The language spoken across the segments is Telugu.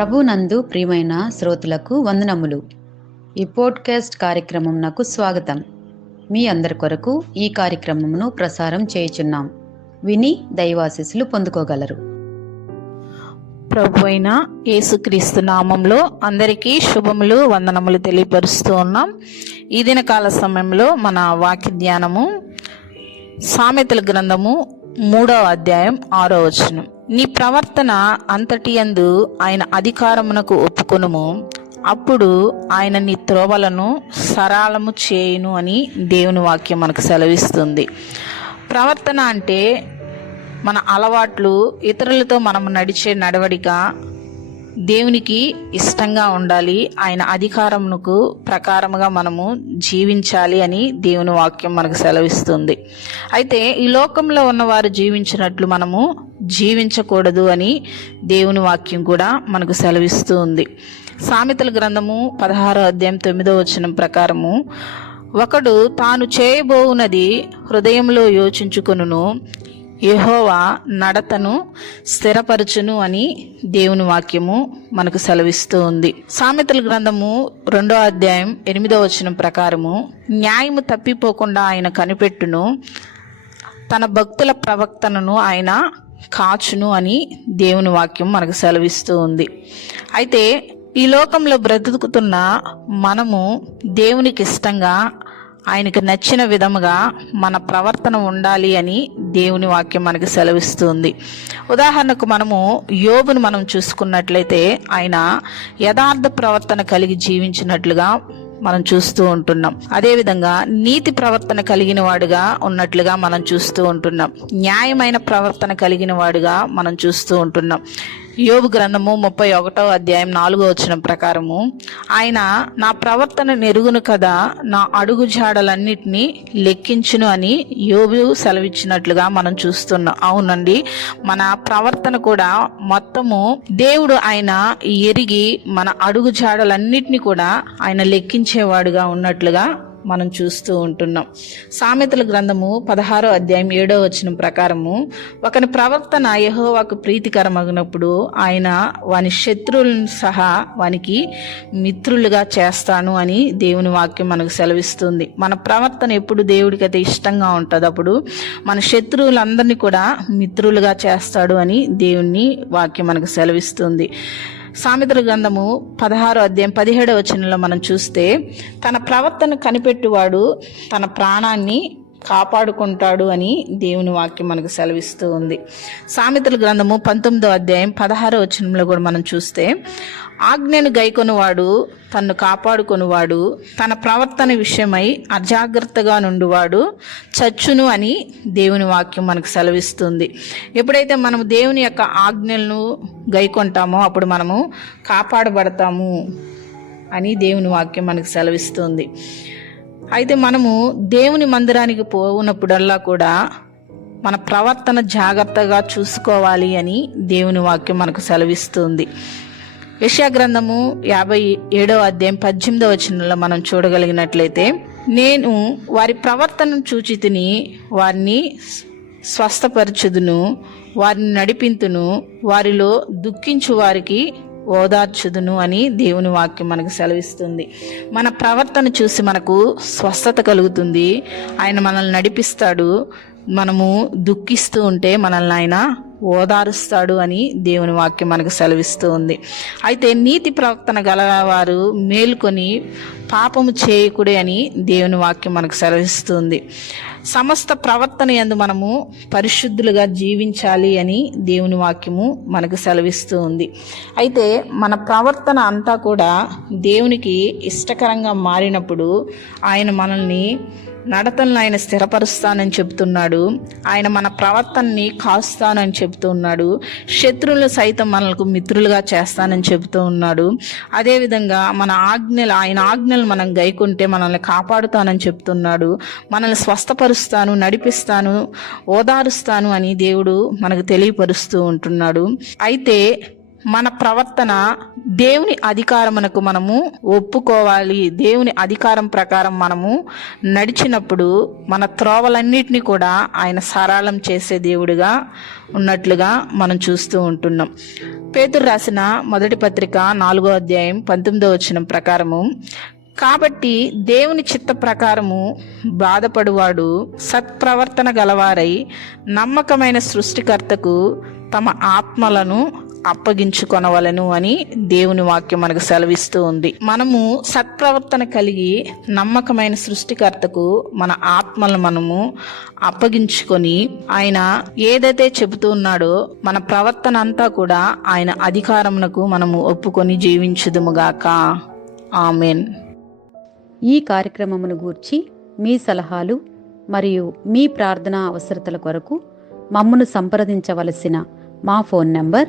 ప్రభునందు ప్రియమైన శ్రోతలకు వందనములు. ఈ పోడ్కాస్ట్ కార్యక్రమం నాకు స్వాగతం. మీ అందరి కొరకు ఈ కార్యక్రమమును ప్రసారం చేయుచున్నాం. విని దైవాశీస్సులు పొందుకోగలరు. ప్రభు అయిన యేసుక్రీస్తు నామంలో అందరికీ శుభములు వందనములు తెలియపరుస్తూ ఉన్నాం. ఈ దినకాల సమయంలో మన వాక్య ధ్యానము సామెతల గ్రంథము మూడవ అధ్యాయం ఆరో వచనం. నీ ప్రవర్తన అంతటి యందు ఆయన అధికారమునకు ఒప్పుకొనుము. అప్పుడు ఆయన నీ త్రోవలను సరళము చేయును అని దేవుని వాక్యం మనకు సెలవిస్తుంది. ప్రవర్తన అంటే మన అలవాట్లు ఇతరులతో మనం నడిచే నడవడిక దేవునికి ఇష్టంగా ఉండాలి. ఆయన అధికారమునకు ప్రకారముగా మనము జీవించాలి అని దేవుని వాక్యం మనకు సెలవిస్తుంది. అయితే ఈ లోకంలో ఉన్నవారు జీవించినట్లు మనము జీవించకూడదు అని దేవుని వాక్యం కూడా మనకు సెలవిస్తూ ఉంది సామెతల గ్రంథము పదహారో అధ్యాయం తొమ్మిదో వచనం ప్రకారము ఒకడు తాను చేయబోవునది హృదయంలో యోచించుకొనును యహోవా నడతను స్థిరపరచును అని దేవుని వాక్యము మనకు సెలవిస్తూ ఉంది. సామెతల గ్రంథము రెండో అధ్యాయం ఎనిమిదో వచనం ప్రకారము న్యాయము తప్పిపోకుండా ఆయన కనిపెట్టును తన భక్తుల ప్రవక్తనను ఆయన కాచును అని దేవుని వాక్యం మనకు సెలవిస్తూ ఉంది. అయితే ఈ లోకంలో బ్రతుకుతున్న మనము దేవునికి ఇష్టంగా ఆయనకు నచ్చిన విధముగా మన ప్రవర్తన ఉండాలి అని దేవుని వాక్యం మనకు సెలవిస్తుంది. ఉదాహరణకు మనము యోబును మనం చూసుకున్నట్లయితే ఆయన యథార్థ ప్రవర్తన కలిగి జీవించినట్లుగా మనం చూస్తూ ఉంటున్నాం. అదేవిధంగా నీతి ప్రవర్తన కలిగిన వాడుగా ఉన్నట్లుగా మనం చూస్తూ ఉంటున్నాం. న్యాయమైన ప్రవర్తన కలిగిన వాడుగా మనం చూస్తూ ఉంటున్నాం. యోగు గ్రంథము ముప్పై ఒకటో అధ్యాయం నాలుగో వచ్చిన ప్రకారము. ఆయన నా ప్రవర్తన నెరుగును కదా నా అడుగు జాడలన్నిటినీ లెక్కించును అని యోగు సెలవిచ్చినట్లుగా మనం చూస్తున్నాం. అవునండి మన ప్రవర్తన కూడా మొత్తము దేవుడు ఆయన ఎరిగి మన అడుగు జాడలన్నిటినీ కూడా ఆయన లెక్కించేవాడుగా ఉన్నట్లుగా మనం చూస్తూ ఉంటున్నాం. సామెతల గ్రంథము పదహారో అధ్యాయం ఏడో వచ్చిన ప్రకారము ఒకని ప్రవర్తన యహోవాకు ప్రీతికరమగినప్పుడు ఆయన వాని శత్రువులను సహా వానికి మిత్రులుగా చేస్తాను అని దేవుని వాక్యం మనకు సెలవిస్తుంది. మన ప్రవర్తన ఎప్పుడు దేవుడికి అయితే ఇష్టంగా ఉంటుంది అప్పుడు మన శత్రువులందరినీ కూడా మిత్రులుగా చేస్తాడు అని దేవుని వాక్యం మనకు సెలవిస్తుంది. సామెతల గ్రంథము పదహారో అధ్యాయం పదిహేడవ వచనంలో మనం చూస్తే తన ప్రవర్తన కనిపెట్టువాడు తన ప్రాణాన్ని కాపాడుకుంటాడు అని దేవుని వాక్యం మనకు సెలవిస్తూ ఉంది. సామెతల గ్రంథము పంతొమ్మిదో అధ్యాయం పదహారో వచనంలో కూడా మనం చూస్తే ఆజ్ఞను గైకొనివాడు తన్ను కాపాడుకొనువాడు తన ప్రవర్తన విషయమై అజాగ్రత్తగా నుండివాడు చచ్చును అని దేవుని వాక్యం మనకు సెలవిస్తుంది. ఎప్పుడైతే మనము దేవుని యొక్క ఆజ్ఞలను గైకొంటామో అప్పుడు మనము కాపాడబడతాము అని దేవుని వాక్యం మనకు సెలవిస్తుంది. అయితే మనము దేవుని మందిరానికి పోవునప్పుడల్లా కూడా మన ప్రవర్తన జాగ్రత్తగా చూసుకోవాలి అని దేవుని వాక్యం మనకు సెలవిస్తుంది. యశా గ్రంథము యాభై ఏడవ అధ్యాయం పద్దెనిమిదవ వచనంలో మనం చూడగలిగినట్లయితే నేను వారి ప్రవర్తనను చూచి తిని వారిని స్వస్థపరచుదును వారిని నడిపింతును వారిలో దుఃఖించు వారికి ఓదార్చుదును అని దేవుని వాక్యం మనకు సెలవిస్తుంది. మన ప్రవర్తన చూసి మనకు స్వస్థత కలుగుతుంది. ఆయన మనల్ని నడిపిస్తాడు. మనము దుఃఖిస్తూ ఉంటే మనల్ని ఆయన ఓదారుస్తాడు అని దేవుని వాక్యం మనకు సెలవిస్తూ ఉంది. అయితే నీతి ప్రవర్తన గలవారు మేలుకొని పాపము చేయకుడే అని దేవుని వాక్యం మనకు సెలవిస్తుంది సమస్త ప్రవర్తన ఎందు మనము పరిశుద్ధులుగా జీవించాలి అని దేవుని వాక్యము మనకు సెలవిస్తూ ఉంది. అయితే మన ప్రవర్తన అంతా కూడా దేవునికి ఇష్టకరంగా మారినప్పుడు ఆయన మనల్ని నడతలను ఆయన స్థిరపరుస్తానని చెప్తున్నాడు ఆయన మన ప్రవర్తనని కాస్తానని చెప్తూ ఉన్నాడు శత్రువులు సైతం మనకు మిత్రులుగా చేస్తానని చెబుతూ ఉన్నాడు అదేవిధంగా మన ఆజ్ఞలు ఆయన ఆజ్ఞలు మనం గైకుంటే మనల్ని కాపాడుతానని చెప్తున్నాడు మనల్ని స్వస్థపరుస్తాను నడిపిస్తాను ఓదారుస్తాను అని దేవుడు మనకు తెలియపరుస్తూ ఉంటున్నాడు. అయితే మన ప్రవర్తన దేవుని అధికారమునకు మనము ఒప్పుకోవాలి. దేవుని అధికారం ప్రకారం మనము నడిచినప్పుడు మన త్రోవలన్నిటిని కూడా ఆయన సరళం చేసే దేవుడిగా ఉన్నట్లుగా మనం చూస్తూ ఉంటున్నాం. పేతురు రాసిన మొదటి పత్రిక నాలుగో అధ్యాయం పంతొమ్మిదో వచ్చిన ప్రకారము కాబట్టి దేవుని చిత్త ప్రకారము బాధపడువాడు సత్ప్రవర్తన గలవారై నమ్మకమైన సృష్టికర్తకు తమ ఆత్మలను అప్పగించుకొనవలను అని దేవుని వాక్యం మనకు సెలవిస్తూ ఉంది. మనము సత్ప్రవర్తన కలిగి నమ్మకమైన సృష్టికర్తకు మన ఆత్మలను మనము అప్పగించుకొని ఆయన ఏదైతే చెబుతూ ఉన్నాడో మన ప్రవర్తన అంతా కూడా ఆయన అధికారమునకు మనము ఒప్పుకొని జీవించుదుముగాక ఆమెన్. ఈ కార్యక్రమమును గూర్చి మీ సలహాలు మరియు మీ ప్రార్థనా అవసరతల కొరకు మమ్మను సంప్రదించవలసిన మా ఫోన్ నంబర్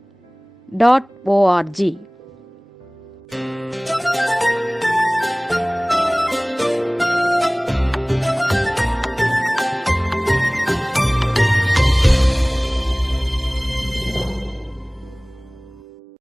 డాట్ ఓఆర్జీ